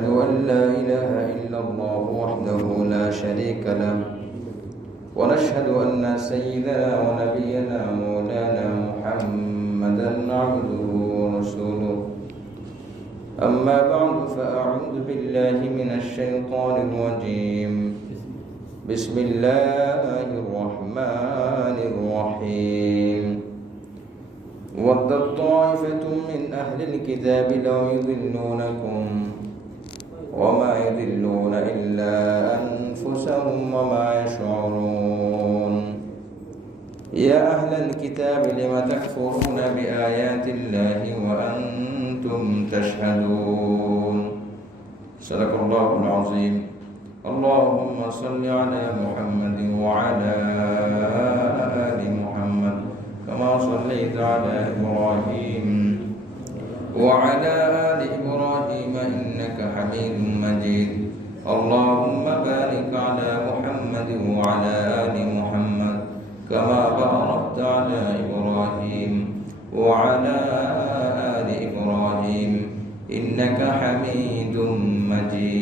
أشهد أن لا إله إلا الله وحده لا شريك له ونشهد أن سيدنا ونبينا مولانا محمدا عبده ورسوله أما بعد فأعوذ بالله من الشيطان الرجيم بسم الله الرحمن الرحيم ودت طائفة من أهل الكتاب لو يضلونكم وما يضلون إلا أنفسهم وما يشعرون يا أهل الكتاب لم تكفرون بآيات الله وأنتم تشهدون صدق الله العظيم اللهم صل على محمد وعلى آل محمد كما صليت على إبراهيم وعلى آل إبراهيم إنك حميد مجيد اللهم بارك على محمد وعلى آل محمد كما باركت على إبراهيم وعلى آل إبراهيم إنك حميد مجيد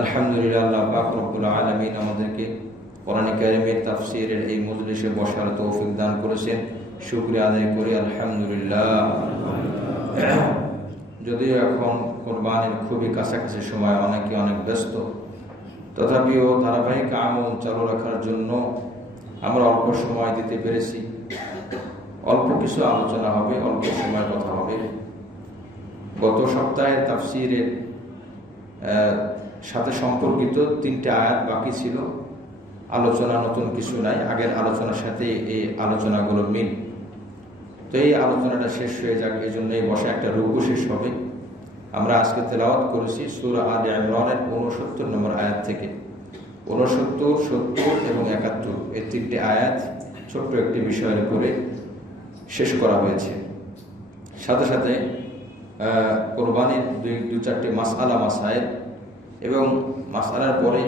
আলহামদুলিল্লাহ আল্লাহ পাক রব্বুল আলামিন আমাদেরকে কোরআন কারীমের তাফসীরের এই মজলিসে বসার তৌফিক দান করেছেন। শুকরিয়া আদায় করি আলহামদুলিল্লাহ। যদিও এখন কোরবানির খুবই কাছাকাছি সময়, অনেকে অনেক ব্যস্ত, তথাপিও ধারাবাহিক আমল চালু রাখার জন্য আমরা অল্প সময় দিতে পেরেছি। অল্প কিছু আলোচনা হবে, অল্প সময় কথা হবে। গত সপ্তাহে তাফসীরের সাথে সম্পর্কিত 3টা আয়াত বাকি ছিল। আলোচনা নতুন কিছু নাই, আগের আলোচনার সাথে এই আলোচনাগুলো মিল। তো এই আলোচনাটা শেষ হয়ে যাক, এই জন্য এই বসে একটা রুকু শেষ হবে। আমরা আজকে তেলাওয়াত করেছি সূরা আলে ইমরানের 69 নম্বর আয়াত থেকে। 69, 70 এবং 71 এই 3টে আয়াত ছোট্ট একটি বিষয়ের উপরে শেষ করা হয়েছে। সাথে সাথে কোরবানির 2-4টি মাসাইল এবং মাসআলার পরে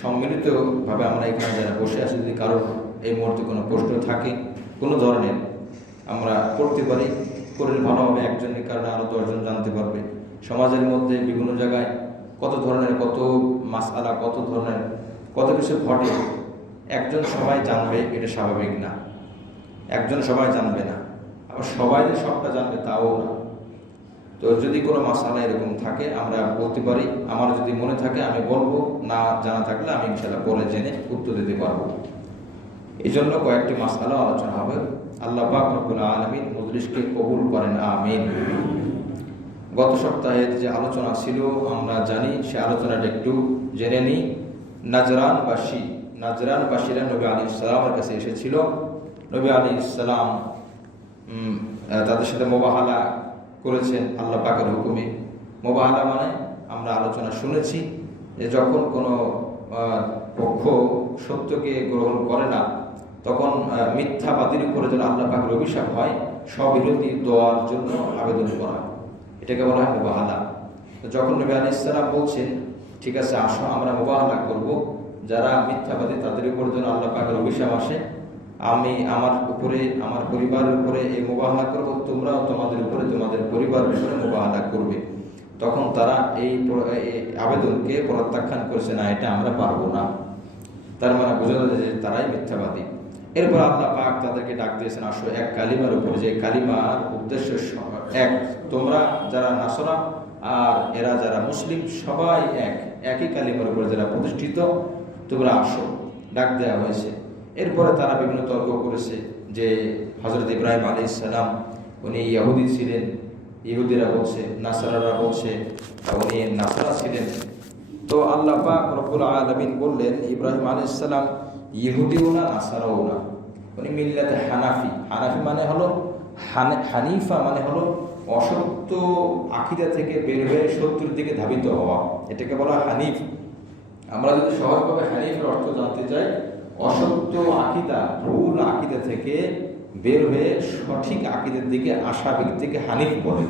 সম্মিলিতভাবে আমরা এখানে যারা বসে আছি, যদি কারোর এই মুহূর্তে কোনো প্রশ্ন থাকে কোনো ধরনের, আমরা করতে পারি, করলে ভালো হবে। একজনের কারণে আরও 10 জন জানতে পারবে। সমাজের মধ্যে বিভিন্ন জায়গায় কত ধরনের কত মাসআলা, কত ধরনের কত কিছু ঘটে। একজন সবাই জানবে এটা স্বাভাবিক না, একজন সবাই জানবে না, আবার সবাই যে সবটা জানবে তাও না। তো যদি কোনো মাসআলা এরকম থাকে আমরা বলতে পারি, আমার যদি মনে থাকে আমি বলবো, না জানা থাকলে আমি ইনশাআল্লাহ পরে জেনে উত্তর দিতে পারবো। এই জন্য কয়েকটি মাসআলা আলোচনা হবে। আল্লাহ পাক রব্বুল আলামিন মজলিসকে কবুল করেন, আমিন। গত সপ্তাহে যে আলোচনা ছিল আমরা জানি, সে আলোচনাটা একটু জেনে নিই। নাজরানবাসীরা নবী আলাইহিস সালামের কাছে এসেছিল। নবী আলাইহিস সালাম তাদের সাথে মুবাহালা করেছেন আল্লাহ পাকের হুকুমে। মুবাহালা মানে আমরা আলোচনা শুনেছি যে যখন কোনো পক্ষ সত্যকে গ্রহণ করে না, তখন মিথ্যাবাদীর উপরে যেন আল্লাহ পাকের অভিশাপ হয়, স্ববিরোধী দোয়ার জন্য আবেদন করা, এটাকে বলা হয় মুবাহালা। তো যখন নবী আলাইহিস সালাম বলছেন ঠিক আছে আসো আমরা মুবাহালা করব, যারা মিথ্যাবাদী তাদের উপর যেন আল্লাহ পাকের অভিশাপ আসে, আমি আমার উপরে আমার পরিবারের উপরে এই মুবাহালা করব, তোমরাও তোমাদের উপরে তোমাদের পরিবারের উপরে মুবাহালা করবে। তখন তারা এই আবেদনকে প্রত্যাখ্যান করেছে, না এটা আমরা পারবো না। তার মানে বোঝা যায় যে তারাই মিথ্যাবাদী। এরপর আল্লাহ পাক তাদেরকে ডাক দিয়েছেন আসো এক কালিমার উপরে, যে কালিমার উদ্দেশ্য এক, তোমরা যারা নাসরা আর এরা যারা মুসলিম সবাই একই কালিমার উপরে যারা প্রতিষ্ঠিত, তোমরা আসো, ডাক দেওয়া হয়েছে। এরপরে তারা বিভিন্ন তর্ক করেছে যে হযরত ইব্রাহিম আলাইহিস সালাম উনি ইহুদি ছিলেন, ইহুদিরা বলছে, নাসারারা বলছে উনি নাসারা ছিলেন। তো আল্লাহ পাক রব্বুল আলামিন বললেন ইব্রাহিম আলাইহিস সালাম ইহুদিও না নাসারাও না, উনি মিল্লাতে হানাফি। হানাফি মানে হলো হানিফা মানে হলো অসত্য আকীদা থেকে বের হয়ে সত্যের দিকে ধাবিত হওয়া, এটাকে বলা হানিফ। আমরা যদি সহজভাবে হানিফের অর্থ জানতে চাই, অসত্য আকীদা, ভুল আকীদা থেকে বের হয়ে সঠিক আকীদার দিকে আসা ব্যক্তিকে হানিফ বলে।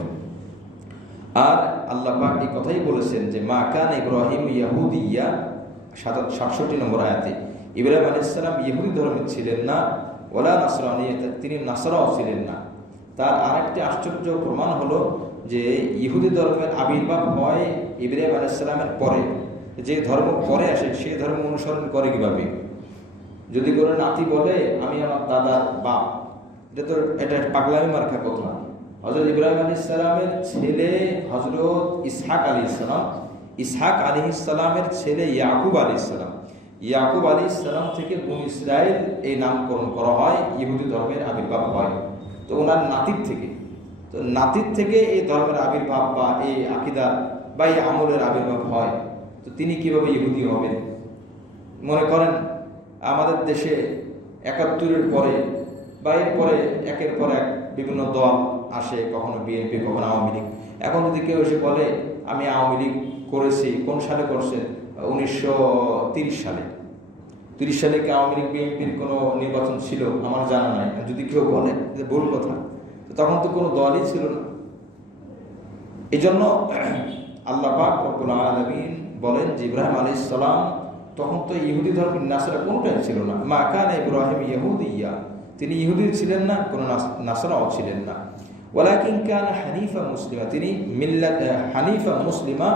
আর আল্লাহ পাক এই কথাই বলেছেন যে মা কান ইব্রাহিম ইয়াহুদিয়া 67 নম্বর আয়াতে, ইব্রাহিম আলাইহিস সালাম ইহুদি ধর্মের ছিলেন না, ওয়ালা নাসরানিয়া, তিনি নাসরাও ছিলেন না। তার আরেকটি আশ্চর্য প্রমাণ হলো যে ইহুদি ধর্মের আবির্ভাব হয় ইব্রাহিম আলাইহিস সালামের পরে। যে ধর্ম পরে আসে সেই ধর্ম অনুসরণ করে কিভাবে? যদি কোনো নাতি বলে আমি আমার দাদার বাপ, এটা পাগলামি মার্কা কথা। হযরত ইব্রাহিম আলাইহিস সালামের ছেলে হযরত ইসহাক আলাইহিস সালাম, ইসহাক আলাইহিস সালামের ছেলে ইয়াকুব আলাইহিস সালাম, ইয়াকুব আলাইহিস সালাম থেকে বনী ইসরাইল এই নামকরণ করা হয়, ইহুদি ধর্মের আবির্ভাব হয়। তো ওনার নাতির থেকে, তো নাতির থেকে এই ধর্মের আবির্ভাব বা এই আকীদা বা এই আমলের আবির্ভাব হয়। তো তিনি কিভাবে ইহুদি হবেন? মনে করেন আমাদের দেশে ৭১-এর পরে বা এরপরে একের পর এক বিভিন্ন দল আসে, কখনো বিএনপি, কখনো আওয়ামী লীগ। এখন যদি কেউ এসে বলে আমি আওয়ামী লীগ করেছি, কোন সালে করছে? 1930 সালে। 30 সালে কি আওয়ামী লীগ বিএনপির কোনো নির্বাচন ছিল? আমার জানা নাই। যদি কেউ বলে যে ভুল কথা, তখন তো কোনো দলই ছিল না। এই জন্য আল্লাহ পাক রব্বুল আলামিন বলেন যে ইব্রাহিম আলাইহিস সালাম তখন তো ইহুদি ধর্মের নাসারা কোনটাই ছিল না। মা কানা ইব্রাহিম ইহুদিয়্যা, তিনি ইহুদি ছিলেন না, কোনো নাসারাও ছিলেন না। ওয়ালাকিন কানা হানিফা মুসলিমা, তিনি মিল্লাত হানিফা মুসলিমা,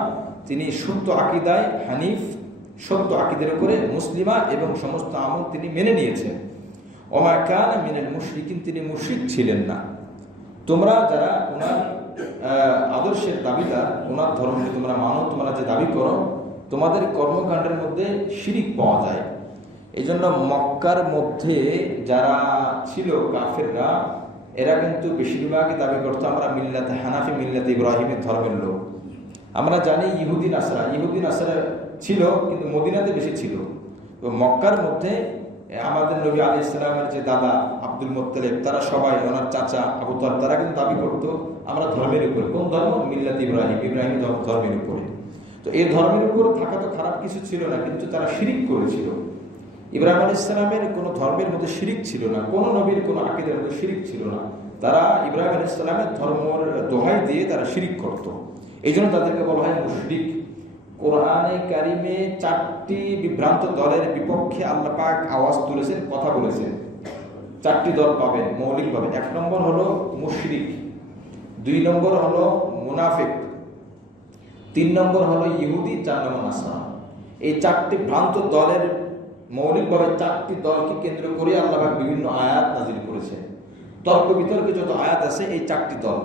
তিনি সত্য আকীদায় হানিফ, সত্য আকীদার উপরে মুসলিমা এবং সমস্ত আমল তিনি মেনে নিয়েছেন। ওমা কানা মিনাল মুশরিকিন, তিনি মুশরিক ছিলেন না। তোমরা যারা ওনার আদর্শের দাবিদার, ওনার ধর্মকে তোমরা মানো, তোমরা যে দাবি করো, তোমাদের কর্মকাণ্ডের মধ্যে শিরিক পাওয়া যায়। এই জন্য মক্কার মধ্যে যারা ছিল কাফেররা, এরা কিন্তু বেশিরভাগই দাবি করতো আমরা মিল্লাতে হানাফি, মিল্লাতে ইব্রাহিমের ধর্মের লোক। আমরা জানি ইহুদি নাসারা ছিল, কিন্তু মদিনাতে বেশি ছিল। তো মক্কার মধ্যে আমাদের নবী আলাইহিস সালামের যে দাদা আব্দুল মুত্তালিব, তারা সবাই, ওনার চাচা আবু তালেব, তারা কিন্তু দাবি করতো আমরা ধর্মের উপরে। কোন ধর্ম? মিল্লাতে ইব্রাহিম ধর্মের উপরে। তো এই ধর্মের উপর থাকা তো খারাপ কিছু ছিল না, কিন্তু তারা শিরিক করেছিল। ইব্রাহিম আলাইহিস সালামের কোনো ধর্মের মধ্যে শিরিক ছিল না, কোনো নবীর কোনো আকীদার মধ্যে শিরিক ছিল না। তারা ইব্রাহিম আলাইহিস সালামের ধর্মের দোহাই দিয়ে তারা শিরিক করত। এই জন্য তাদেরকে বলা হয় মুশরিক। কোরআনে কারিমে 4টি বিভ্রান্ত দলের বিপক্ষে আল্লাহ পাক আওয়াজ তুলেছেন, কথা বলেছেন। 4টি দল পাবেন মৌলিকভাবে। 1 নম্বর হলো মুশরিক, 2 নম্বর হলো মুনাফিক, 3 নম্বর হলো ইহুদি, 4 নম্বর নাসারা। এই 4টি ভ্রান্ত দলের মৌলিকভাবে 4টি দলকে কেন্দ্র করে আল্লাহ পাক বিভিন্ন আয়াত নাযিল করেছেন। তর্ক বিতর্কে যত আয়াত আছে এই 4টি দল,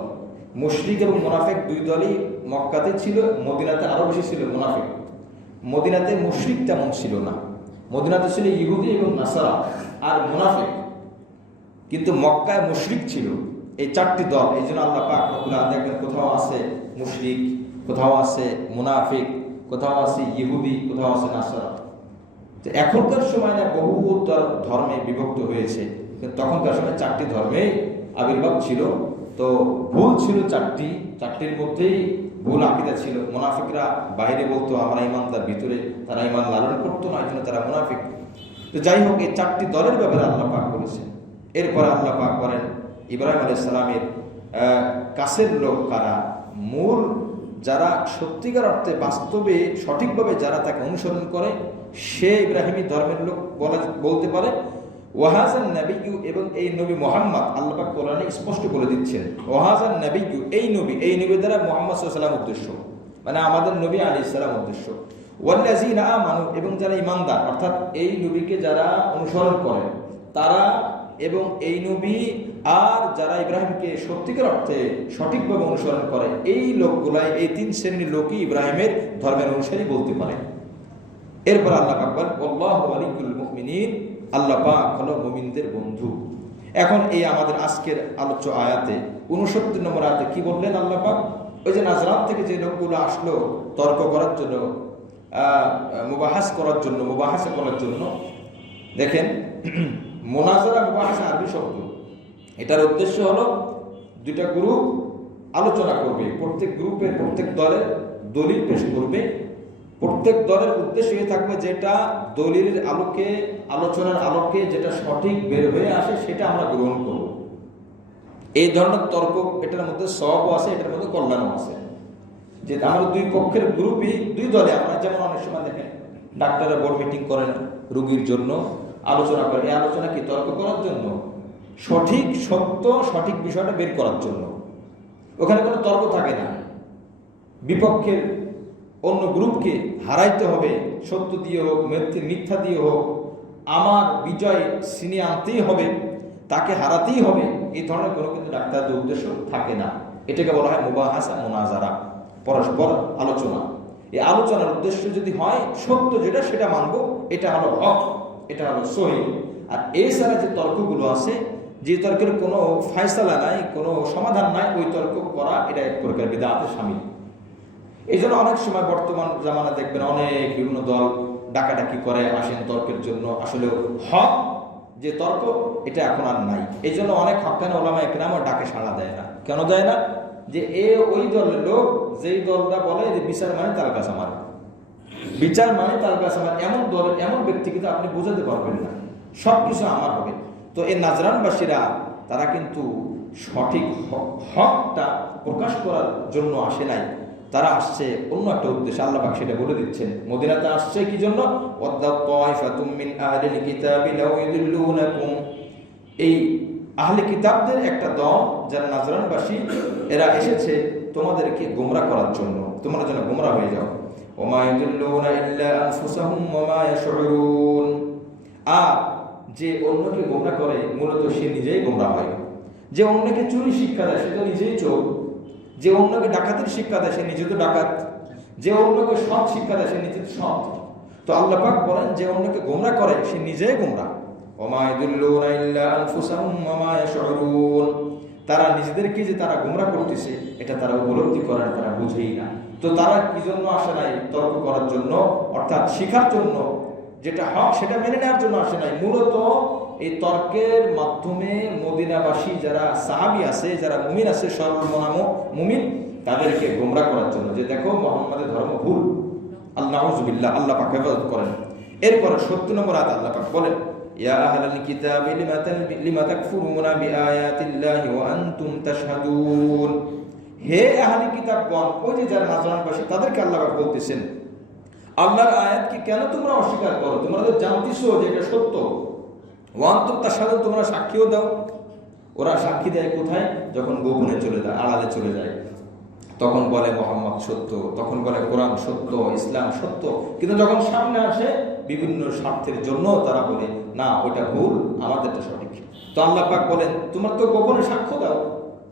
মুশরিক এবং মুনাফিক 2 দলই মক্কাতে ছিল, মদিনাতে আরো বেশি ছিল মুনাফিক। মদিনাতে মুশরিক তেমন ছিল না, মদিনাতে ছিল ইহুদি এবং নাসারা আর মুনাফিক, কিন্তু মক্কায় মুশরিক ছিল। এই 4টি দল, এই জন্য আল্লাহ পাক রব্বুল আলামিন দেখবেন কোথাও আছে মুশরিক, কোথাও আছে মুনাফিক, কোথাও আছে ইহুদি, কোথাও আছে নাসারা। তো এখনকার সময় না বহু ধর্মে বিভক্ত হয়েছে, কিন্তু তখনকার সময় 4টি ধর্মে আবির্ভাব ছিল। তো ভুল ছিল 4টির মধ্যেই ভুল আকীদা ছিল। মুনাফিকরা বাইরে বলতো আমরা ইমানদার, ভিতরে তারা ইমান লালন করতো না, এই জন্য তারা মুনাফিক। তো যাই হোক, এই 4টি দলের ব্যাপারে আল্লাহ পাক বলেছেন। এরপরে আল্লাহ পাক বলেন ইব্রাহিম আলাইহিস সালামের কাছের লোক কারা, মূল যারা সত্যিকার অর্থে বাস্তবে সঠিকভাবে যারা তাকে অনুসরণ করে, সে ইব্রাহিমী ধর্মের লোক বলতে পারে। ওয়াহাজান নবিয়্যু, এবং এই নবী মুহাম্মদ, আল্লাহ পাক কোরআনে স্পষ্ট বলে দিচ্ছেন ওয়াহাজান নবিয়্যু, এই নবী দ্বারা মুহাম্মদ সাল্লাল্লাহু আলাইহি ওয়াসাল্লাম উদ্দেশ্য, মানে আমাদের নবী আলাইহিস সালাম উদ্দেশ্য। ওয়াল্লাযীনা আমানু, এবং যারা ঈমানদার, অর্থাৎ এই নবীকে যারা অনুসরণ করে তারা, এবং এই নবী আর যারা ইব্রাহিমকে সত্যিকার অর্থে সঠিকভাবে অনুসরণ করে, এই লোকগুলাই, এই 3 শ্রেণীর লোকই ইব্রাহিমের ধর্মের অনুসারী বলতে পারে। এরপর আল্লাহ পাক বলেন আল্লাহু ওয়ালিয়ুল মুমিনিন, আল্লাহ পাক হলো মুমিনদের বন্ধু। এখন এই আমাদের আজকের আলোচ্য আয়াতে 69 নম্বর আয়াতে কি বললেন আল্লাহ পাক? ওই যে নাজরাত থেকে যে লোকগুলো আসলো তর্ক করার জন্য, মুবাহাসা করার জন্য, দেখেন মুনাজারা মুবাহাসা আরবি শব্দ। এটার উদ্দেশ্য হলো 2টা গ্রুপ আলোচনা করবে, প্রত্যেক গ্রুপের প্রত্যেক দলের দলিল পেশ করবে। প্রত্যেক দলের উদ্দেশ্য হয়ে থাকবে যেটা দলিলের আলোকে, আলোচনার আলোকে যেটা সঠিক বের হয়ে আসে সেটা আমরা গ্রহণ করব। এই ধরনের তর্ক, এটার মধ্যে সওয়াবও আছে, এটার মধ্যে কল্যাণও আছে। যে আমরা 2 পক্ষের গ্রুপই 2 দলে, আমরা যেমন অনেক সময় দেখেন ডাক্তাররা বোর্ড মিটিং করেন রোগীর জন্য, আলোচনা করে। এই আলোচনা কি তর্ক করার জন্য? সঠিক সত্য সঠিক বিষয়টা বের করার জন্য। ওখানে কোনো তর্ক থাকে না, বিপক্ষের অন্য গ্রুপকে হারাইতে হবে সত্য দিয়ে হোক মিথ্যা দিয়ে হোক, আমার বিজয় ছিনিয়ে আনতেই হবে, তাকে হারাতেই হবে, এই ধরনের কোনো কিন্তু ডাক্তারদের উদ্দেশ্য থাকে না। এটাকে বলা হয় মুবাহাসা মুনাজারা, পরস্পর আলোচনা। এই আলোচনার উদ্দেশ্য যদি হয় সত্য যেটা সেটা মানবো, এটা হলো হক, এটা হলো সহি। আর এছাড়া যে তর্কগুলো আছে, যে তর্কের কোনো ফায়সালা নাই, কোনো সমাধান নাই, ওই তর্ক করা এটা এক প্রকার বিদআতের শামিল। এই জন্য অনেক সময় বর্তমান জামানা দেখবেন অনেক বিভিন্ন দল ডাকাডাকি করে আসেন তর্কের জন্য। আসলে হক যে তর্ক এটা এখন আর নাই। এই জন্য অনেক হক্কানি ওলামা একরামও ডাকে সাড়া দেয় না। কেন দেয় না? যে ওই দলের লোক যেই দলটা বলে যে বিচার মানে তাল গাছ আমার, বিচার মানে তাল গাছ আমার, এমন দল এমন ব্যক্তি কিন্তু আপনি বোঝাতে পারবেন না, সব কিছু আমার হবে। তো এই নাজরানবাসীরা তারা কিন্তু সঠিক হকটা প্রকাশ করার জন্য আসে নাই, তারা আসছে অন্য একটা উদ্দেশ্যে। আল্লাহ পাক সেটা বলে দিচ্ছেন। মদিনাতে আসছে কি জন্য? এই আহলে কিতাবদের একটা দল যারা নাজরানবাসী, এরা এসেছে তোমাদেরকে গোমরা করার জন্য, তোমরা যেন গোমরা হয়ে যাও। আর যে অন্যকে গোমরা করে মূলত সে নিজেই গোমরা হয়। যে অন্যকে চুরি শিক্ষা দেয় সে তো নিজেই চোর, যে অন্যকে ডাকাতের শিক্ষা দেয় সে নিজে তো ডাকাত, যে অন্যকে সৎ শিক্ষা দেয় সে নিজে সৎ। তো আল্লাহ পাক বলেন যে অন্যকে গোমরা করে সে নিজেই গোমরা। তারা নিজেদেরকে যে তারা গোমরা করতেছে এটা তারা উপলব্ধি করে না, তারা বুঝেই না। তো তারা কি জন্য আসে নাই? তর্ক করার জন্য, অর্থাৎ শিখার জন্য, যেটা হক সেটা মেনে নেওয়ার জন্য আসে নাই। মূলত এই তর্কের মাধ্যমে মদিনাবাসী যারা সাহাবী আছে, যারা মুমিন আছে, সর্বমনাম মুমিন, তাদেরকে গোমরা করার জন্য, যে দেখো মুহাম্মাদের ধর্ম ভুল। আল্লাহুযুবিল্লাহ, আল্লাহ পাক হেফাজত করেন। এরপরে ৭০ নম্বর আয়াত আল্লাহ পাক বলেন, ইয়া আহলাল কিতাবি লিমা তাকফুরুনা বিআয়াতিল্লাহি ওয়া আনতুম তাশহাদুন। হে আহলে কিতাবগণ, ওই যে যারা নাজরানবাসী তাদেরকে আল্লাহ পাক বলতেছেন, আল্লাহর আয়াতকে কেন তোমরা অস্বীকার করো? তোমরা তো জানতেছো যে এটা সত্য। ওয়া আনতুম তাশহাদুন, তোমরা সাক্ষীও দাও। ওরা সাক্ষী দেয় কোথায়? যখন গোপনে চলে যায়, আড়ালে চলে যায়, তখন বলে মুহাম্মদ সত্য, তখন বলে কোরআন সত্য, ইসলাম সত্য। কিন্তু যখন সামনে আসে বিভিন্ন স্বার্থের জন্য তারা বলে না ওটা ভুল, আমাদেরটা সঠিক। তো আল্লাহ পাক বলেন তোমরা তো গোপনে সাক্ষ্য দাও,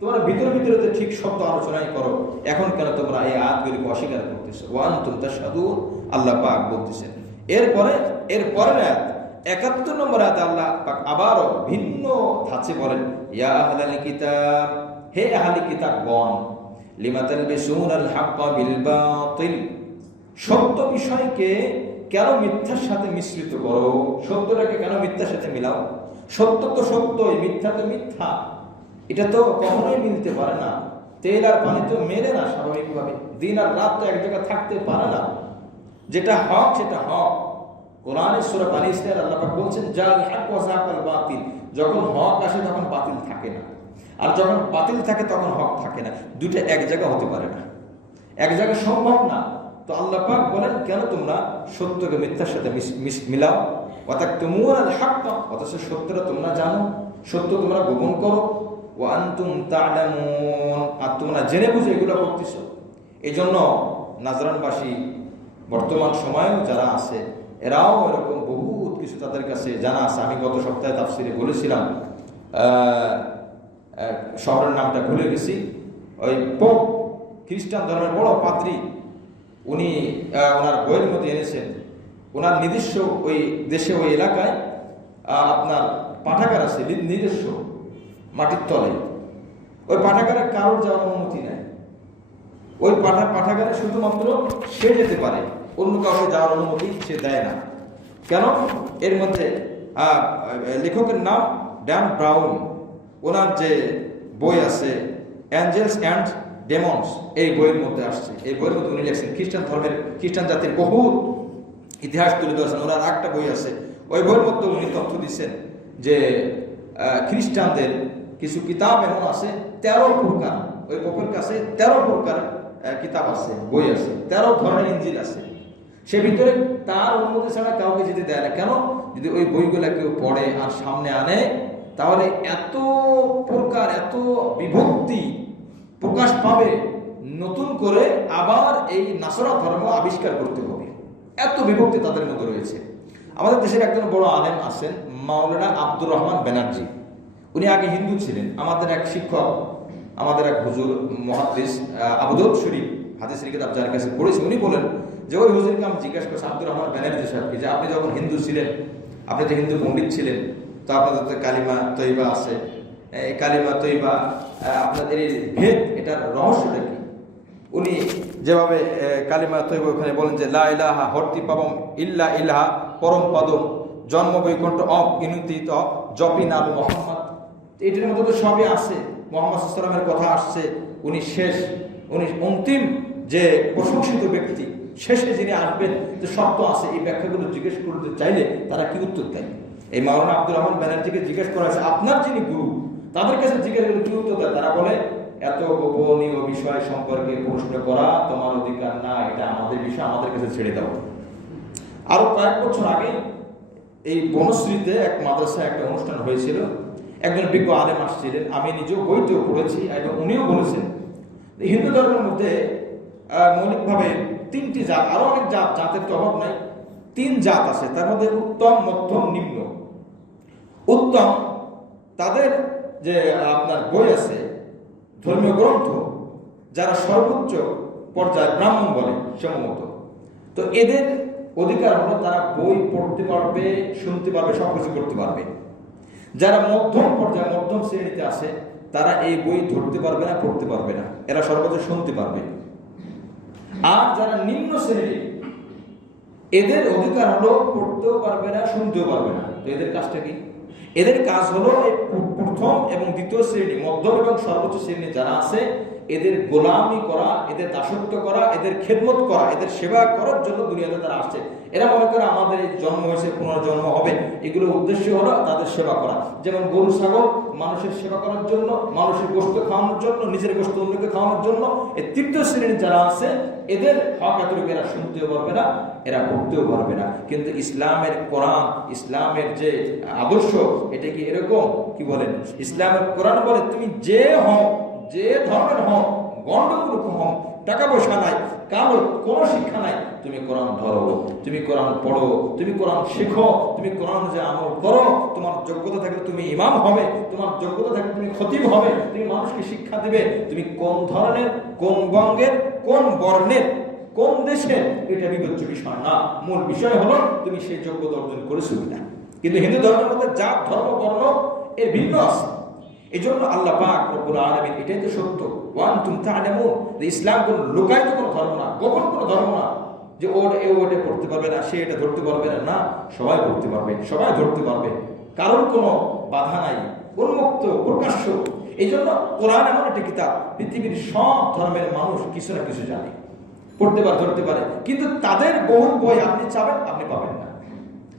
তোমরা ভিতরে ভিতরে তো ঠিক শব্দ আলোচনাই করো, এখন কেন তোমরা এই আয়াতগুলিকে অস্বীকার করতেছো? ওয়া আনতুম তাশহাদুন, আল্লাহ পাক বলতেছেন। এরপরে আয়াত ৭১ নম্বর আয়াতে আল্লাহ পাক আবারও ভিন্ন ধাঁচে বলেন, ইয়া আহলাল কিতাব, হে আহলে কিতাবগণ, লিমা তালবিসুনাল হাক্কা বিল বাতিল, সত্য বিষয়কে কেন মিথ্যার সাথে মিশ্রিত করো? সত্যটাকে কেন মিথ্যার সাথে মিলাও? সত্য তো সত্যই, মিথ্যা তো মিথ্যা, এটা তো কখনোই মিলতে পারে না। তেল আর পানি তো মেলে না স্বাভাবিকভাবে, দিন আর রাত তো এক জায়গায় থাকতে পারে না। যেটা হক সেটা হক। কোরআনের সূরা বানী ইসরাঈল আল্লাহ পাক বলছেন, জাল হক ওয়া যাকাল বাতিল, যখন হক আসে তখন বাতিল থাকে না, আর যখন বাতিল থাকে তখন হক থাকে না। দুটো এক জায়গা হতে পারে না, এক জায়গা সম্ভব না। তো আল্লাহ পাক বলেন কেন তোমরা সত্যকে মিথ্যার সাথে মিলাও? ওয়াতাকতুমুনাল হাক্কা, অথচ সত্যটা তোমরা জানো, সত্য তোমরা গোপন করো। ওয়া আনতুম তা'লামুন, আর তোমরা জেনে বুঝে এগুলো করতেছো। এই জন্য নাজরানবাসী বর্তমান সময়েও যারা আছে এরাও এরকম বহুত কিছু তাদের কাছে জানা আছে। আমি গত সপ্তাহে তাফসিরে বলেছিলাম, শহরের নামটা ভুলে গেছি, ওই পোপ, খ্রিস্টান ধর্মের বড় পাদ্রী, উনি ওনার বইয়ের মধ্যে এনেছেন ওনার নিজস্ব ওই দেশে ওই এলাকায় আপনার পাঠাগার আছে, নিজস্ব মাটির তলে। ওই পাঠাগারে কারোর যাওয়ার অনুমতি নেই। ওই পাঠাগারে শুধুমাত্র সে যেতে পারে, অন্য কাউকে যাওয়ার অনুমতি সে দেয় না। কেন? এর মধ্যে লেখকের নাম ড্যান ব্রাউন, ওনার যে বই আছে অ্যাঞ্জেলস অ্যান্ড ডেমন্স, এই বইয়ের মধ্যে আসছে। এই বইয়ের মধ্যে উনি লিখছেন খ্রিস্টান জাতির বহু ইতিহাস তুলে ধরেছেন। ওনার একটা বই আছে, ওই বইয়ের মধ্যে উনি তথ্য দিচ্ছেন যে খ্রিস্টানদের কিছু কিতাব এমন আছে 13 প্রকার, ওই পোপের কাছে 13 প্রকার কিতাব আছে, বই আছে, 13 ধরনের ইঞ্জিল আছে। সে ভিতরে তার অনুমতি ছাড়া কাউকে যেতে দেয় না। কেন? যদি ওই বইগুলা কেউ পড়ে আর সামনে আনে, তাহলে এত প্রকার, এত বিভক্তি প্রকাশ পাবে, নতুন করে আবার এই নাসরা ধর্ম আবিষ্কার করতে হবে, এত বিভক্তি তাদের মধ্যে রয়েছে। আমাদের দেশের একজন বড় আলেম আছেন মাওলানা আব্দুর রহমান ব্যানার্জি। উনি আগে হিন্দু ছিলেন। আমাদের এক শিক্ষক, আমাদের এক হুজুর মুহাদ্দিস আবু দাউদ শরীফ হাদিসের কিতাব যার কাছে পড়েছি, উনি বলেন যে ওই হুজুরকে আমি জিজ্ঞাসা করছি, আব্দুর রহমান ব্যানার্জি সাহেবকে, যে আপনি যখন হিন্দু ছিলেন, আপনি তো হিন্দু পণ্ডিত ছিলেন, তো আপনাদের তো কালিমা তৈবা আছে, এই কালিমা তৈবা আপনাদের এই ভেদ, এটার রহস্যটা কি? উনি যেভাবে কালিমা তৈবা ওখানে বলেন যে লা ইলাহা হর্তি পাবম ইল্লা ইলাহা পরম পদম জন্ম বৈকুণ্ঠ অপ ইনুতিত জপি নাম মোহাম্মদ, এটির মধ্যে তো সবই আছে। মোহাম্মদ সাল্লামের কথা আসছে, উনি শেষ, উনি অন্তিম যে প্রশংসিত ব্যক্তি, শেষে যিনি আসবেন, তো সব তো আছে। এই ব্যাখ্যাগুলো জিজ্ঞেস করতে চাইলে তারা কি উত্তর দেয়? এই মাওলানা আব্দুর রহমান ব্যানার্জিকে জিজ্ঞেস করা হয়েছে, আপনার যিনি গুরু, তাদের কাছে জিজ্ঞেস করলে কি উত্তর দেয়? তারা বলে এত গোপনীয় বিষয় সম্পর্কে প্রশ্ন করা তোমার অধিকার না, এটা আমাদের বিষয়, আমাদের কাছে ছেড়ে দাও। আরো কয়েক বছর আগে এই বনশ্রীতে এক মাদ্রাসায় একটা অনুষ্ঠান হয়েছিল, একজন বিজ্ঞ আলেম আসছিলেন, আমি নিজেও বইতেও পড়েছি এবং উনিও বলেছেন হিন্দু ধর্মের মধ্যে মৌলিকভাবে তিনটি জাত, আরো অনেক জাত, জাতের তো অভাব নাই, 3 জাত আছে। তার মধ্যে উত্তম, মধ্যম, নিম্ন। উত্তম তাদের যে আপনার বই আছে, ধর্মীয় গ্রন্থ, যারা সর্বোচ্চ পর্যায়ে ব্রাহ্মণ বলে সম্ভবত, তো এদের অধিকার হলো তারা বই পড়তে পারবে, শুনতে পারবে, সবকিছু করতে পারবে। যারা মধ্যম পর্যায়ে, মধ্যম শ্রেণীতে আছে, তারা এই বই ধরতে পারবে না, পড়তে পারবে না, এরা সর্বোচ্চ শুনতে পারবে। আর যারা নিম্ন শ্রেণী, এদের অধিকার হলো পড়তেও পারবে না, শুনতেও পারবে না। তো এদের কাজটা কি? এদের কাজ হলো এই প্রথম এবং দ্বিতীয় শ্রেণী, মধ্যম এবং সর্বোচ্চ শ্রেণী যারা আছে, এদের গোলামি করা, এদের দাসত্ব করা, এদের খেদমত করা, এদের সেবা করার জন্য দুনিয়াতে তারা আসছে। এরা মনে করে আমাদের এই জন্ম হয়েছে, পুনর্জন্ম হবে, এগুলো উদ্দেশ্য হলো তাদের সেবা করা। যেমন গরু ছাগল মানুষের সেবা করার জন্য, মানুষের গোশত খাওয়ানোর জন্য, নিজের গোশত অন্যকে খাওয়ানোর জন্য। এই তৃতীয় শ্রেণীর যারা আছে, এদের হক এতটুকু এরা শুনতেও পারবে না, এরা পড়তেও পারবে না। কিন্তু ইসলামের কোরআন, ইসলামের যে আদর্শ, এটা কি এরকম? কি বলেন? ইসলামের কোরআন বলে তুমি যে হও, যে ধর্মের হও, গণ্ডমূর্খ হও, টাকা পয়সা নাই, কারো কোনো শিক্ষা নাই, তুমি কোরআন ধরো, তুমি কোরআন পড়ো, তুমি কোরআন শেখো, তুমি কোরআন যে আমল করো। তোমার যোগ্যতা থাকলে তুমি ইমাম হবে, তোমার যোগ্যতা থাকলে তুমি খতিব হবে, তুমি মানুষকে শিক্ষা দিবে। তুমি কোন ধরনের, কোন বঙ্গের, কোন বর্ণের, কোন দেশের, এটা বিবেচ্য বিষয় না। মূল বিষয় হলো তুমি সেই যোগ্যতা অর্জন করেছো কিনা। কিন্তু হিন্দু ধর্মের মধ্যে জাত, ধর্ম, বর্ণ এর ভিন্ন আছে। এই জন্য আল্লাহ পাক রব্বুল আলামিন, এটাই তো সত্য, ওয়া আনতুম তা'লামুন, যে ইসলাম কোন লুকায়িত কোনো ধর্ম না, গোপন কোনো ধর্ম না, যে ওটা পড়তে পারবে না, সে এটা ধরতে পারবে না। না, সবাই পড়তে পারবে, সবাই ধরতে পারবে, কারোর কোনো বাধা নাই, উন্মুক্ত, প্রকাশ্য। এই জন্য কোরআন এমন একটা কিতাব, পৃথিবীর সব ধর্মের মানুষ কিছু না কিছু জানে, পড়তে পারে, ধরতে পারে। কিন্তু তাদের বহু বই আপনি চাবেন, আপনি পাবেন না,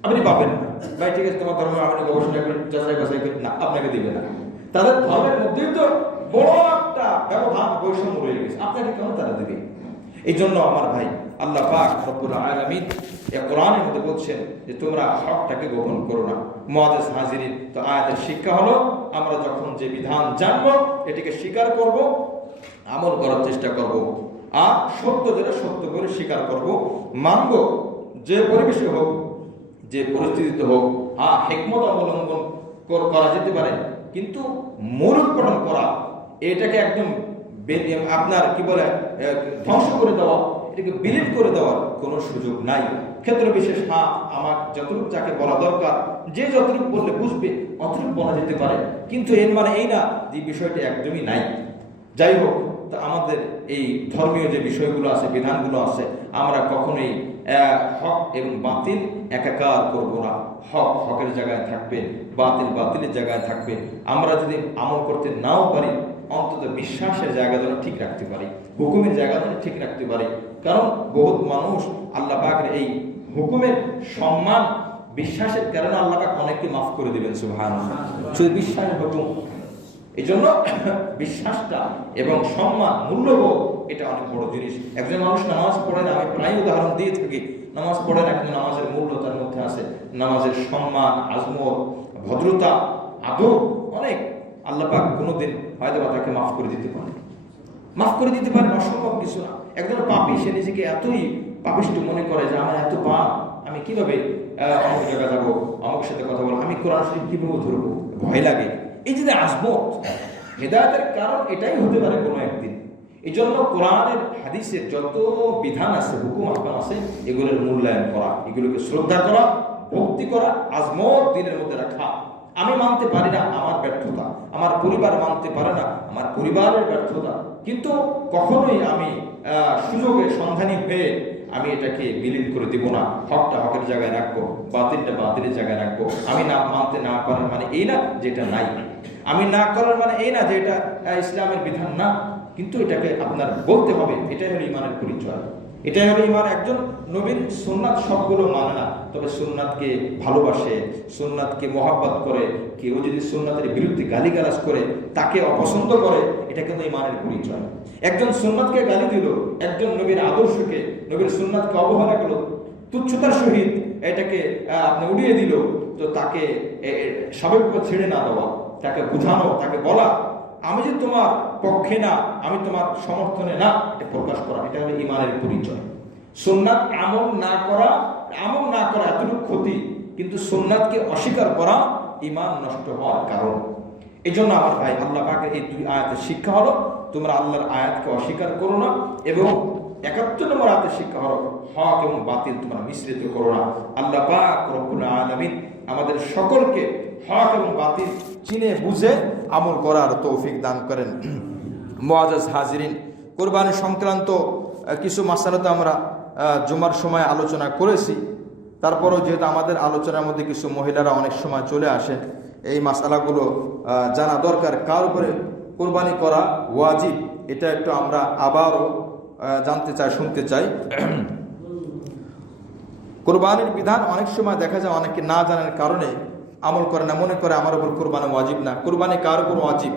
আপনি পাবেন না। ভাই ঠিক আছে, তোমার ধর্ম আপনি গবেষণা করেন, যাচাই বাছাই করেন, না, আপনাকে দিবে না। তাদের ধর্মের মধ্যেই তো বড় একটা ব্যবধান, বৈষম্য রয়ে গেছে, আপনাকে কেন তারা দেবে? এই জন্য আমার ভাই, আল্লাহ পাক রব্বুল আলামিন এই কোরআনের মধ্যে বলছেন যে তোমরা হকটাকে গোপন করো না। মুআজ্জাজ হাজিরিন, তো আয়াতের শিক্ষা হলো আমরা যখন যে বিধান জানবো, এটাকে স্বীকার করব, আমল করার চেষ্টা করব, আর সত্য যেটা সত্য করে স্বীকার করব, মানব। যে পরিবেশে হোক, যে পরিস্থিতিতে হোক, হিকমত অবলম্বন করা যেতে পারে, কিন্তু মূলোৎপাটন করা, এটাকে একদম আপনার কি বলে ধ্বংস করে দেওয়া, এটাকে বিলীন করে দেওয়ার কোনো সুযোগ নাই। ক্ষেত্র বিশেষ আমার যতটুকু যাকে বলা দরকার, যে যতটুকু বললে বুঝবে অতটুকু বলা যেতে পারে, কিন্তু এর মানে এই না যে বিষয়টি একদমই নাই। যাই হোক, তা আমাদের এই ধর্মীয় যে বিষয়গুলো আছে, বিধানগুলো আছে, আমরা কখনোই হক এবং বাতিল একাকার করব না। হক হকের জায়গায় থাকবে, বাতিল বাতিলের জায়গায় থাকবে। আমরা যদি আমল করতে নাও পারি, অন্তত বিশ্বাসের জায়গা যেন ঠিক রাখতে পারি, হুকুমের জায়গা যেন ঠিক রাখতে পারি। কারণ বহুত মানুষ আল্লাহ পাকের এই হুকুমের সম্মান, বিশ্বাসের কারণে আল্লাহ পাক অনেককে মাফ করে দিবেন, সুবহানাল্লাহ। শুধু বিশ্বাসের হুকুম, এই জন্য বিশ্বাসটা এবং সম্মান, মূল্যবোধ, এটা অনেক বড় জিনিস। একজন মানুষ নামাজ পড়ে না, আমি প্রায় উদাহরণ দিয়ে থাকি, নামাজ পড়ে না, কিন্তু নামাজের মূল্য তার মধ্যে আছে, নামাজের সম্মান, আজমত, ভদ্রতা, আদর অনেক, আল্লাহ পাক কোনোদিন হয়তো বা তাকে মাফ করে দিতে পারে, মাফ করে দিতে পারেন, অসম্ভব কিছু না। একজন পাপী, সে নিজেকে এতই পাপিষ্ঠ মনে করে যে আমার এত পাপ, আমি কিভাবে অমুক জায়গা যাবো, অমুক সাথে কথা বলবো, আমি কোরআন শরীফ কিভাবে ধরবো, ভয় লাগে। এই যে আসবো, হেদায়েতের কারণ এটাই হতে পারে কোনো একদিন। এই জন্য কোরআনের হাদিসের যত বিধান আছে, হুকুম আহকাম আছে, এগুলোর মূল্যায়ন করা, এগুলোকে শ্রদ্ধা করা, ভক্তি করা, আজমত দিনের মধ্যে রাখা। আমি মানতে পারি না, আমার ব্যর্থতা। আমার পরিবার মানতে পারে না, আমার পরিবারের ব্যর্থতা। কিন্তু কখনোই আমি সুযোগের সন্ধানী হয়ে আমি এটাকে বিলীন করে দিব না। হকটা হকের জায়গায় রাখবো, বাতিলটা বাতিলের জায়গায় রাখবো। আমি না মানতে না পারার মানে এই না যে এটা নাই, আমি না করার মানে এই না যে এটা ইসলামের বিধান না, কিন্তু এটাকে আপনার বলতে হবে। এটাই হলো ইমানের পরিচয়, এটাই হলো ইমান। একজন নবীর সুন্নাত সবগুলো মানে না, তবে সুন্নাতকে ভালোবাসে, সুন্নাতকে মহাব্বত করে। কেউ যদি সুন্নাতের বিরুদ্ধে গালিগালাজ করে, তাকে অপছন্দ করে, এটা কিন্তু ইমানের পরিচয়। একজন সুন্নাতকে গালি দিল, একজন নবীর আদর্শকে, নবীর সুন্নাতকে অবহেলা করলো, তুচ্ছতার সহিত এটাকে আপনি উড়িয়ে দিল, তো তাকে স্বাভাবিক ছেড়ে না দেওয়া, তাকে বোঝানো, তাকে বলা আমি যে তোমার পক্ষে না, আমি তোমার সমর্থনে না, এটা প্রকাশ করা, এটা হলো ইমানের পরিচয়। সুন্নাত আমল না করা এতটুকু ক্ষতি, কিন্তু সুন্নাতকে অস্বীকার করা ইমান নষ্ট হওয়ার কারণ। এই জন্য আমার ভাই, আল্লাহ পাকের এই দুই আয়াতের শিক্ষা হলো তোমরা আল্লাহর আয়াতকে অস্বীকার করো না, এবং ৭১ নম্বর আয়াতের শিক্ষা হলো হক এবং বাতিল তোমরা মিশ্রিত করো না। আল্লাহ পাক রব্বুল আলামিন আমাদের সকলকে হক এবং বাতিল চিনে বুঝে আমল করার তৌফিক দান করেন। মুআজ্জাজ হাজিরিন, কুরবানি সংক্রান্ত কিছু মাসালাতে আমরা জুমার সময় আলোচনা করেছি। তারপরও যেহেতু আমাদের আলোচনার মধ্যে কিছু মহিলারা অনেক সময় চলে আসে, এই মাসালাগুলো জানা দরকার। কার উপরে কুরবানি করা ওয়াজিব, এটা একটু আমরা আবারও জানতে চাই, শুনতে চাই। কুরবানির বিধান অনেক সময় দেখা যায় অনেকে না জানার কারণে আমল করে না, মনে করে আমার উপর কোরবানি ওয়াজিব না। কোরবানি কার উপর ওয়াজিব?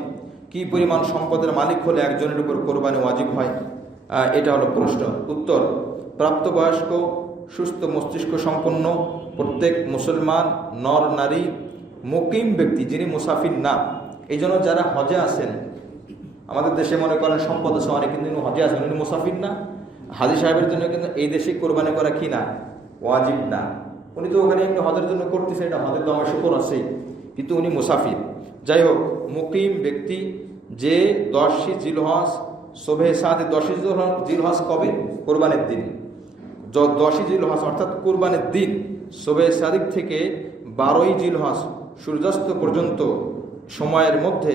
কি পরিমাণ সম্পদের মালিক হলে একজনের উপর কোরবানি ওয়াজিব হয়? এটা হলো প্রশ্ন। উত্তর: প্রাপ্তবয়স্ক, সুস্থ মস্তিষ্ক সম্পন্ন প্রত্যেক মুসলমান নর নারী, মুকিম ব্যক্তি, যিনি মুসাফির না। এই জন্য যারা হজে আসেন, আমাদের দেশে মনে করেন সম্পদ আছে অনেক, কিন্তু হজে আসেন, উনি মুসাফির না। হাজী সাহেবের জন্য কিন্তু এই দেশে কোরবানি করা কি না? ওয়াজিব না। উনি তো ওখানে এমনি হজের জন্য করতেছে, এটা হজের দমা শুকর আছে, কিন্তু উনি মুসাফির। যাই হোক, মুকিম ব্যক্তি যে 10ই জিলহজ, শোভে সাদে 10ই জিলহজ কবে? কোরবানির দিন। 10ই জিলহজ অর্থাৎ কোরবানির দিন, শোভে সাদিক থেকে 12ই জিলহজ সূর্যাস্ত পর্যন্ত সময়ের মধ্যে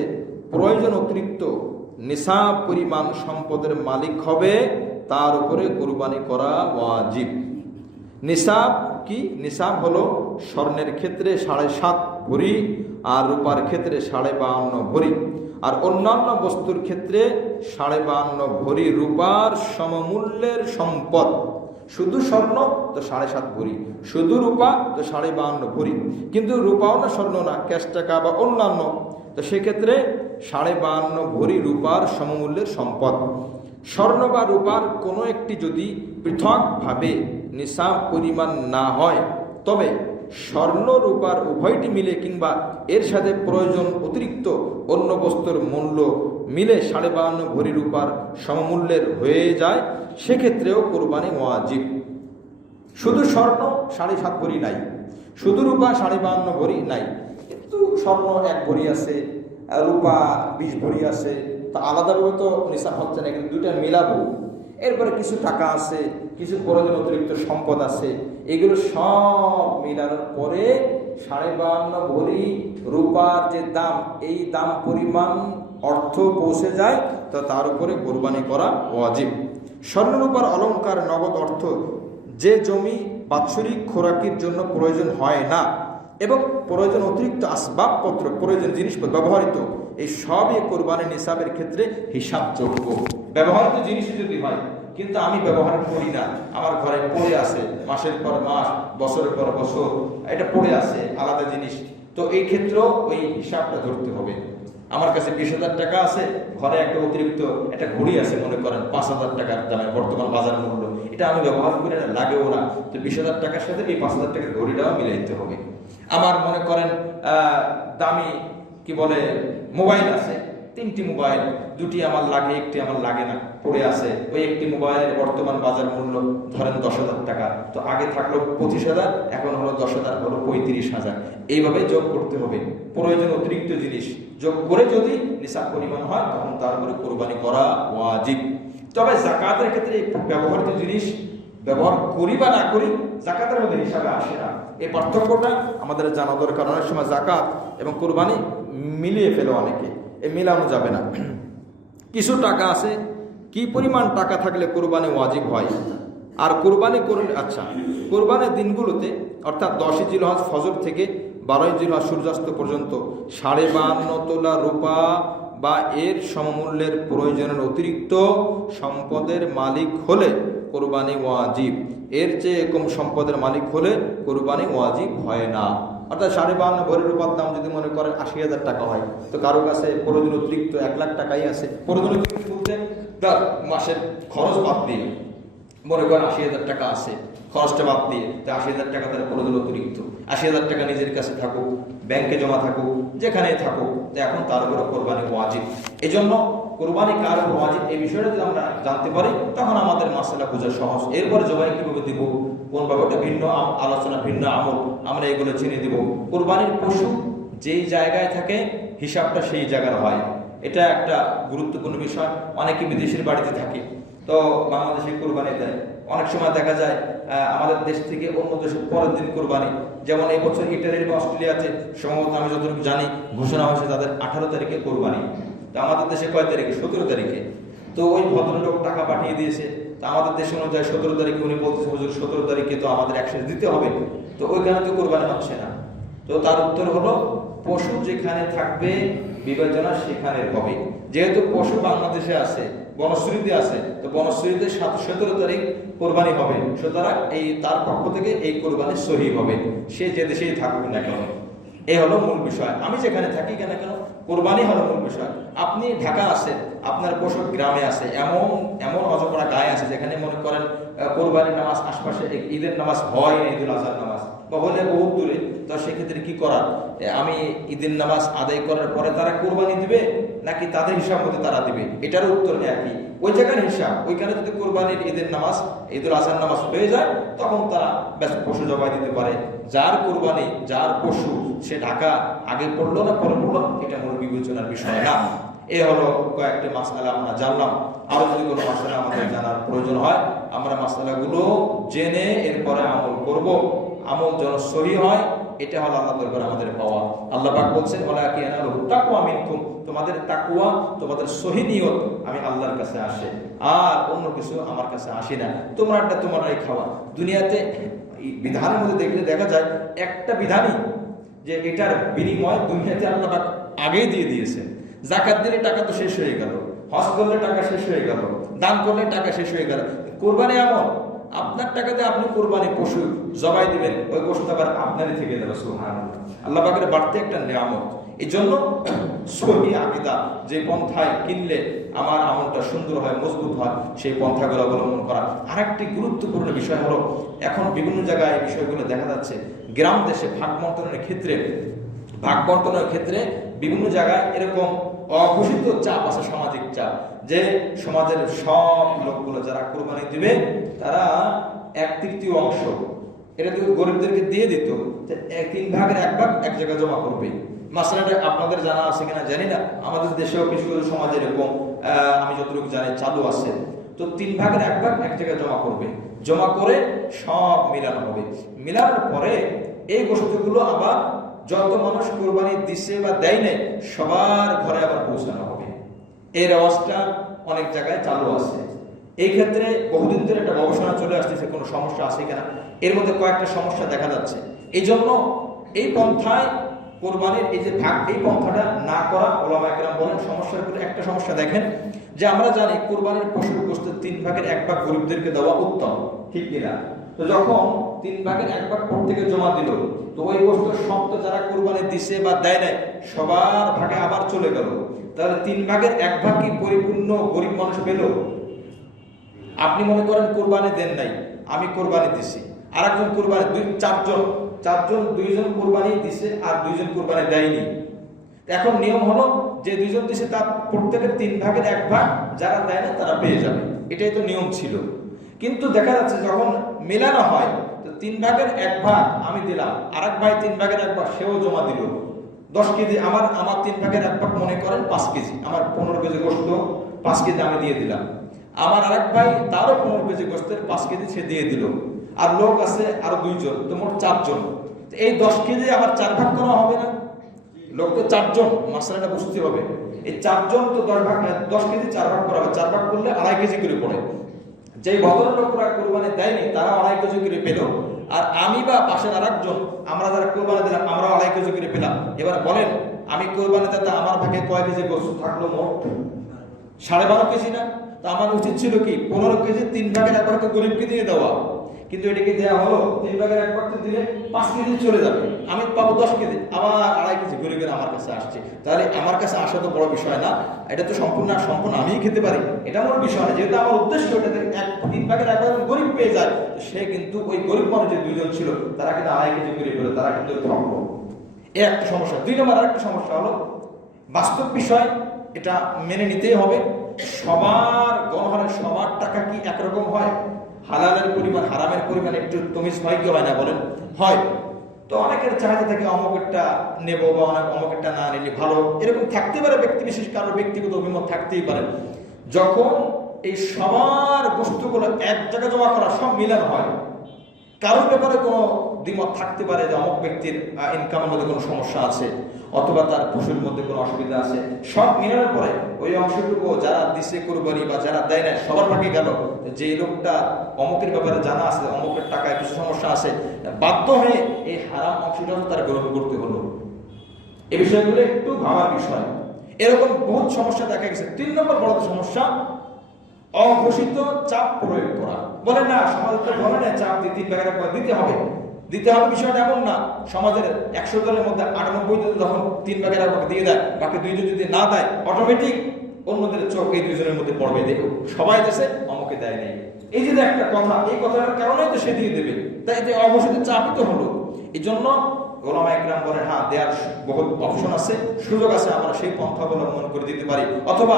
প্রয়োজন অতিরিক্ত নিসাব পরিমাণ সম্পদের মালিক হবে, তার উপরে কোরবানি করা ওয়াজিব। নিসাব কি? নিসাব হলো স্বর্ণের ক্ষেত্রে 7.5 ভরি, আর রূপার ক্ষেত্রে 52.5 ভরি, আর অন্যান্য বস্তুর ক্ষেত্রে 52.5 ভরি রূপার সমমূল্যের সম্পদ। শুধু স্বর্ণ তো 7.5 ভরি, শুধু রূপা তো 52.5 ভরি, কিন্তু রূপাও না স্বর্ণ না, ক্যাশ টাকা বা অন্যান্য, তো সেক্ষেত্রে 52.5 ভরি রূপার সমমূল্যের সম্পদ। স্বর্ণ বা রূপার কোনো একটি যদি পৃথকভাবে নিসাব পরিমাণ না হয়, তবে স্বর্ণ রূপার উভয়টি মিলে কিংবা এর সাথে প্রয়োজন অতিরিক্ত অন্য বস্তুর মূল্য মিলে 52.5 ভরি রূপার সমমূল্যের হয়ে যায়, সেক্ষেত্রেও কোরবানি ওয়াজিব। শুধু স্বর্ণ 7.5 ভরি নাই, শুধু রূপা 52.5 ভরি নাই, কিন্তু স্বর্ণ 1 ভরি আছে, রূপা 20 ভরি আছে, তা আলাদাভাবে তো নিসাব হচ্ছে না, কিন্তু দুইটা মিলাবো। এরপরে কিছু টাকা আছে, কিছু প্রয়োজন অতিরিক্ত সম্পদ আছে, এগুলো সব মিলানোর পরে 52.5 ভরি রূপার যে দাম, এই দাম পরিমাণ অর্থ পৌঁছে যায়, তো তার উপরে কোরবানি করা ওয়াজিব। স্বর্ণরূপার অলংকার, নগদ অর্থ, যে জমি বাৎসরিক খোরাকির জন্য প্রয়োজন হয় না এবং প্রয়োজন অতিরিক্ত আসবাবপত্র, প্রয়োজন জিনিসপত্র ব্যবহৃত, এই সবই কোরবানি নিসাবের ক্ষেত্রে হিসাবযোগ্য। ব্যবহৃত জিনিস যদি হয়, কিন্তু আমি ব্যবহার করি না, আমার ঘরে পড়ে আছে, মাসের পর মাস, বছরের পর বছর এটা পড়ে আছে, আলাদা জিনিস, তো এই ক্ষেত্রেও ওই হিসাবটা ধরতে হবে। আমার কাছে 20,000 টাকা আছে, ঘরে একটা অতিরিক্ত একটা ঘড়ি আছে, মনে করেন 5,000 টাকার দামে বর্তমান বাজার মূল্য, এটা আমি ব্যবহার করি না, লাগেও না, তো 20,000 টাকার সাথে এই 5,000 টাকার ঘড়িটাও মিলে দিতে হবে। আমার মনে করেন দামি কি বলে মোবাইল আছে, 3টি মোবাইল, 2টি আমার লাগে, 1টি আমার লাগে না, পড়ে আছে। ওই একটি মোবাইলের বর্তমান বাজার মূল্য ধরেন 10,000 টাকা, তো আগে থাকলো 25,000, এখন হলো 10,000, হলো 35,000। এইভাবে যোগ করতে হবে। প্রয়োজন অতিরিক্ত জিনিস যোগ করে যদি নিসাব পরিমাণ হয় তখন তার উপরে কোরবানি করা ওয়াজিব। তবে যাকাতের ক্ষেত্রে ব্যবহৃত জিনিস ব্যবহার করি বা না করি যাকাতের মধ্যে হিসাবে আসে না। এই পার্থক্যটা আমাদের জানা দরকার। অনেক সময় যাকাত এবং কোরবানি মিলিয়ে ফেলে অনেকে, এ মিলানো যাবে না। কিছু টাকা আছে, কি পরিমাণ টাকা থাকলে কোরবানি ওয়াজিব হয় আর কোরবানি করলে, আচ্ছা, কোরবানির দিনগুলোতে অর্থাৎ 10ই জিলহজ ফজর থেকে 12ই জিলহজ সূর্যাস্ত পর্যন্ত 52.5 তোলা রূপা বা এর সমমূল্যের প্রয়োজনের অতিরিক্ত সম্পদের মালিক হলে কোরবানি ওয়াজিব। এর চেয়ে কম সম্পদের মালিক হলে কোরবানি ওয়াজিব হয় না। অর্থাৎ 52.5 ভরি রূপার দাম যদি মনে করেন 80,000 টাকা হয়, তো কারো কাছে প্রয়োজন অতিরিক্ত 1 লাখ টাকাই আছে, প্রয়োজন অতিরিক্ত বলতে তার মাসের খরচ বাদ দিয়ে মনে করেন 80,000 টাকা আছে, খরচটা বাদ দিয়ে, তো 80,000 টাকা তার প্রয়োজন অতিরিক্ত, 80,000 টাকা নিজের কাছে থাকুক, ব্যাংকে জমা থাকুক, যেখানে থাকুক, তো এখন তার উপরে কোরবানি ওয়াজিব। এই জন্য কোরবানি কার উপর ওয়াজিব এই বিষয়টা যদি আমরা জানতে পারি তখন আমাদের মাসালা বোঝা সহজ। এরপরে জবাই কিভাবে দিব, কোনভাবে, ওটা ভিন্ন আলোচনা, ভিন্ন আমল, আমরা এগুলো চিনে দিব। কোরবানির পশু যেই জায়গায় থাকে হিসাবটা সেই জায়গার হয়, এটা একটা গুরুত্বপূর্ণ বিষয়। অনেকে বিদেশের বাড়িতে থাকে, তো বাংলাদেশে কোরবানি দেয়। অনেক সময় দেখা যায় আমাদের দেশ থেকে অন্য দেশে পরের দিন কোরবানি, যেমন এই বছর ইটালি বা অস্ট্রেলিয়াতে সম্ভবত আমি যতটুকু জানি ঘোষণা হয়েছে তাদের 18 তারিখে কোরবানি, তো আমাদের দেশে কয় তারিখে, 17 তারিখে। তো ওই ভদ্রলোক টাকা পাঠিয়ে দিয়েছে, তো আমাদের দেশ অনুযায়ী 17 তারিখে উনি বলতেছে হুজুর 17 তারিখে তো আমাদের একসাথে দিতে হবে, তো ওইখানে তো কোরবানি হচ্ছে না। তো তার উত্তর হলো পশু যেখানে থাকবে বিবেচনা সেখানে হবে। যেহেতু পশু বাংলাদেশে আছে, বনশ্রীতে আছে, তো বনশ্রীতে 17 তারিখ কোরবানি হবে, সুতরাং এই তার পক্ষ থেকে এই কোরবানি সহি হবে, সে যে দেশেই থাকুক না কেন। এই হলো মূল বিষয়। আমি যেখানে থাকি কেন কোরবানি হলো মূল বিষয়। আপনি ঢাকা আছেন, আপনার পশু গ্রামে আছে, এমন এমন অজপড়া গায়ে আছে যেখানে মনে করেন কোরবানির নামাজ আশপাশে ঈদের নামাজ হয় না, ঈদুল আজহার নামাজ বা হলে বহুত দূরে, তো সেক্ষেত্রে কি করার, আমি ঈদের নামাজ আদায় করার পরে তারা কোরবানি দিবে নাকি তাদের হিসাব মধ্যে তারা দিবে, এটার উত্তর একই। ওই জায়গার হিসাব, ওইখানে যদি কোরবানির ঈদের নামাজ, ঈদুল আজহার নামাজ হয়ে যায় তখন তারা ব্যাস পশু জবাই দিতে পারে। যার কোরবানি, যার পশু, সে ঢাকা আগে পড়লো না পরে পড়লো, এটা মূল বিবেচনার বিষয় না। এ হলো কয়েকটি মাসআলা আমরা জানলাম। আরো যদি কোনো মাসআলা আমাদের জানার প্রয়োজন হয় আমরা মাসআলাগুলো জেনে এরপরে আমল করব। আমল যেন সহি হয়, এটা হলো আল্লাহ দরবারে আমাদের পাওয়া। আল্লাহ পাক বলছেন ওয়ালা কিয়ানালু তাকওয়া মিনকুম, তোমাদের তাকওয়া, তোমাদের সহি নিয়ত আমি আল্লাহর কাছে আসে, আর অন্য কিছু আমার কাছে আসে না। তোমারটা তোমরাই খাওয়া। দুনিয়াতে বিধানের মধ্যে দেখলে দেখা যায় একটা বিধানই যে এটার বিনিময় দুনিয়াতে আল্লাহ পাক আগেই দিয়ে দিয়েছেন। যাকাত দিলে টাকা তো শেষ হয়ে গেল, হজ করলে টাকা শেষ হয়ে গেল, দান করলে টাকা শেষ হয়ে গেল। কোরবানি এমন, আপনার টাকাতে আপনি কোরবানি পশু জবাই দিবেন, ওই পশুটা আবার আপনারই থেকে যাবে। সুবহানাল্লাহ, আল্লাহ পাকের বাড়তি একটা নিয়ামত। এই জন্য সহি আকীদা, যে পন্থায় কিনলে আমার আমলটা সুন্দর হয়, মজবুত হয়, সেই পন্থাগুলো অবলম্বন করা। আরেকটি গুরুত্বপূর্ণ বিষয় হলো, এখন বিভিন্ন জায়গায় এই বিষয়গুলো দেখা যাচ্ছে, গ্রাম দেশে ভাগ বন্টনের ক্ষেত্রে বিভিন্ন জায়গায় এরকম অঘোষিত চাপ আছে, সামাজিক চাপ, যে সমাজের সব লোকগুলো যারা কোরবানি দিবে তারা 1/3 অংশ এটা গরিবদেরকে দিয়ে দিত, 3 ভাগের 1 ভাগ এক জায়গায় জমা করবে। মাসলাটা আপনাদের জানা আছে কিনা জানি না, আমাদের দেশেও কিছু কিছু সমাজে এরকম আমি যতটুকু জানি চালু আছে। তো 3 ভাগের 1 ভাগ এক জায়গায় জমা করবে, জমা করে সব মিলানো হবে। মিলানোর পরে এই গোষ্ঠীগুলো আবার যত মানুষ কোরবানি দিছে বা দেয় নাই সবার ঘরে আবার পৌঁছানো হবে। এই রেওয়াজটা অনেক জায়গায় চালু আছে। এই ক্ষেত্রে বহুদিন ধরে একটা গবেষণা চলে আসতেছে, কোনো সমস্যা আছে কিনা। এর মধ্যে কয়েকটা সমস্যা দেখা যাচ্ছে। এই জন্য এই পন্থায় কোরবানির এই যে ভাগ, এই পন্থাটা না করা, ওলামা একরাম বলেন সমস্যার ভিতরে একটা সমস্যা দেখেন, যে আমরা জানি কোরবানির পশুর গোশতের 3 ভাগের 1 ভাগ গরিবদেরকে দেওয়া উত্তম, ঠিক কিনা। তো যখন 3 ভাগের 1 ভাগ প্রত্যেকে জমা দিল, তো ওই গোশতের সব তো যারা কোরবানি দিছে বা দেয় নাই সবার ভাগে আবার চলে গেল। তাহলে 3 ভাগের 1 ভাগ কি পরিপূর্ণ গরিব মানুষ পেল? আপনি মনে করেন কোরবানি দেন নাই, আমি কোরবানি দিছি, আর একজন কোরবানি, চারজন 2জন কোরবানি দিছে আর 2জন কোরবানি দেয়নি। এখন নিয়ম হলো যে দুইজন দিছে তার প্রত্যেকের 3/1 যারা দেয় না তারা পেয়ে যাবে, এটাই তো নিয়ম ছিল। কিন্তু দেখা যাচ্ছে যখন মেলানো হয় তো 3/1 আমি দিলাম, আরেক ভাই 3/1 সেও জমা দিল 10 কেজি, আমার 3/1 মনে করেন 5 কেজি, আমার 15 কেজি গোস্ত 5 কেজি আমি দিয়ে দিলাম, আমার আরেক ভাই তারও 15 কেজি গোস্তের 5 কেজি সে দিয়ে দিল, আর লোক আছে আরো 2 জন, তো মোট 4 জন। এই 10 কেজি আবার 4 ভাগ করা হবে না? লোক তো 4 জন, মশলাটা বুঝতে হবে। এই 4 জন তো 10 কেজি 4 ভাগ করা হবে, 4 ভাগ করলে 2.5 কেজি করে পড়ে। যেই ভদ্রলোকরা কোরবানি দেয়নি তারা 2.5 কেজি করে পেল, আর আমি বা পাশের আরেকজন আমরা যারা কোরবানি দিলাম আমরা 2.5 কেজি করে পেলাম। এবার বলেন আমি কোরবানি দিতে আমার ভাগে কয় কেজি গোশত থাকলো? মোট 12.5 কেজি না? তো আমার উচিত ছিল কি 15 কেজি 3/1 তো গরিবকে দিয়ে দেওয়া, কিন্তু এটাকে দেওয়া হলো 3/1 দিলে 5 কেজি চলে যাবে, আমি পাবো 10 কেজি, আবার 2.5 কেজি গরিবের আমার কাছে আসছে। তাহলে আমার কাছে আসা তো বড় বিষয় না, এটা তো সম্পূর্ণ আমিই খেতে পারি, এটা আমার বিষয় না। যেহেতু আমার উদ্দেশ্য এটাতে 3/1 গরিব পেয়ে যায়, তো সে কিন্তু ওই গরিব মানুষ যে 2 জন ছিল তারা কিন্তু 2.5 কেজি করে পেল, তারা কিন্তু ঠকল। এই একটা সমস্যা। 2 নম্বর আরেকটা সমস্যা হলো বাস্তব বিষয়, এটা মেনে নিতেই হবে, সবার গণহারে সবার টাকা কি একরকম হয়? হালালের পরিমাণ হারামের পরিমাণ একটু তমিজ হয় কি হয় না বলেন? হয়। তো অনেকের চাহিদা থাকে অমুকেরটা নেব বা অমুকেরটা না নিলে ভালো, এরকম থাকতে পারে, ব্যক্তি বিশেষ কারোর ব্যক্তিগত অভিমত থাকতেই পারে। যখন এই সবার বস্তুগুলো এক জায়গায় জমা করা, সব মিলানো হয়, কারোর ব্যাপারে কোনো দ্বিমত থাকতে পারে যে অমুক ব্যক্তির ইনকামের মধ্যে কোনো সমস্যা আছে অথবা তার ফসলের মধ্যে কোনো অসুবিধা আছে, সব মিলানোর পরে ওই অংশটুকু যারা দিছে কোরবানি বা যারা দেয় না সবার ভাগে গেল, যে লোকটা অমুকের ব্যাপারে জানা আছে অমুকের টাকায় কিছু সমস্যা আছে, বাধ্য হয়ে এই হারাম অংশটা তারা গ্রহণ করতে হলো। এই বিষয়গুলো একটু ভাবার বিষয়। এরকম বহুত সমস্যা দেখা গেছে। 3 নম্বর বড় সমস্যা অঘোষিত চাপ প্রয়োগ করা। বলে না সমাজ তো বলে না চাপ দিতে দিতে হবে, বিষয়টা এমন না। সমাজের 100 জনের মধ্যে 98 জন যখন 3/1 দিয়ে দেয়, বাকি 2 জন যদি না দেয়, অটোমেটিক অন্যদের চোখ এই 2 জনের মধ্যে পড়বে, দেখো সবাই দেশে অমুকে দেয় নাই। এই যে একটা কথা, এই কথাটার কারণেই তো সে দিয়ে দেবে, তাই যে অঘোষিত চাপই তো হলো। এই জন্য ওলামা একরাম বলে হ্যাঁ দেওয়ার বহুত অপশন আছে, সুযোগ আছে, আমরা সেই পন্থা অবলম্বন করে দিতে পারি, অথবা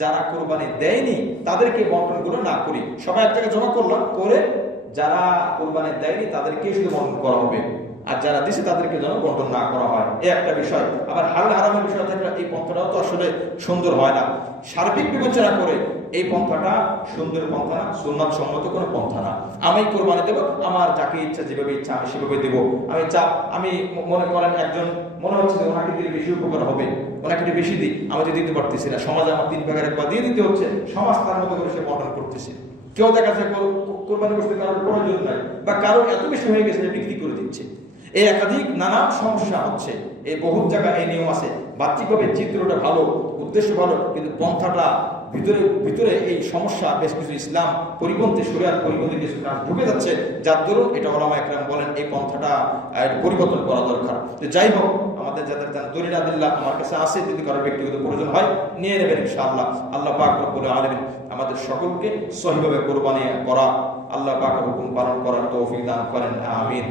যারা কোরবানি দেয়নি তাদেরকে বন্টন করে না করি, সবাই এক জায়গায় জমা করলাম, করে যারা কোরবানি দেয়নি তাদেরকে শুধু বন্টন করা হবে, আর যারা দিছে তাদেরকে যেন বন্টন না করা হয়। এই একটা বিষয়। আবার হালাল হারামের বিষয় থাকলে এই পন্থাটাও তো আসলে সুন্দর হয় না। সার্বিক বিবেচনা করে এই পন্থাটা সুন্দর পন্থা না, সুন্নাত সম্মত কোনো পন্থা না। আমি কোরবানি দেব, আমার যাকে ইচ্ছা যেভাবে ইচ্ছা আমি সেভাবে দেব। আমি মনে করেন একজন মনে হচ্ছে যে ওনাকে দিলে বেশি উপকার হবে, ওনাকে বেশি দিই, আমি তো দিতে পারতেছি না, সমাজে আমার 3/1 দিয়ে দিতে হচ্ছে, সমাজ তার মতো করে সে বন্টন করতেছে। কেউ দেখা যায় কোরবানি করতে কারোর প্রয়োজন নাই, বা কারোর এত বেশি হয়ে গেছে যে বিক্রি করে দিচ্ছে। এই একাধিক নানা সমস্যা হচ্ছে। এই বহুত জায়গায় এই নিয়ম আছে। বাহ্যিকভাবে চিত্রটা ভালো, উদ্দেশ্য ভালো, কিন্তু পন্থাটা ভিতরে এই সমস্যা বেশ কিছু ইসলাম পরিপন্থী, শরিয়াত পরিপন্থী কিছু কাজ ঢুকে যাচ্ছে, যার দরুন এটা ওলামা একরাম বলেন এই পন্থাটা পরিবর্তন করা দরকার। তো যাই হোক, আমাদের যাদের দলিল আদিল্লাহ আমার কাছে আছে, যদি কারোর ব্যক্তিগত প্রয়োজন হয় নিয়ে নেবেন ইনশাআল্লাহ। আল্লাহ পাক রব্বুল আলামিন আমাদের সকলকে সহিভাবে কোরবানি করা, আল্লাহ পাকের হুকুম পালন করার তৌফিক দান করেন, আমিন।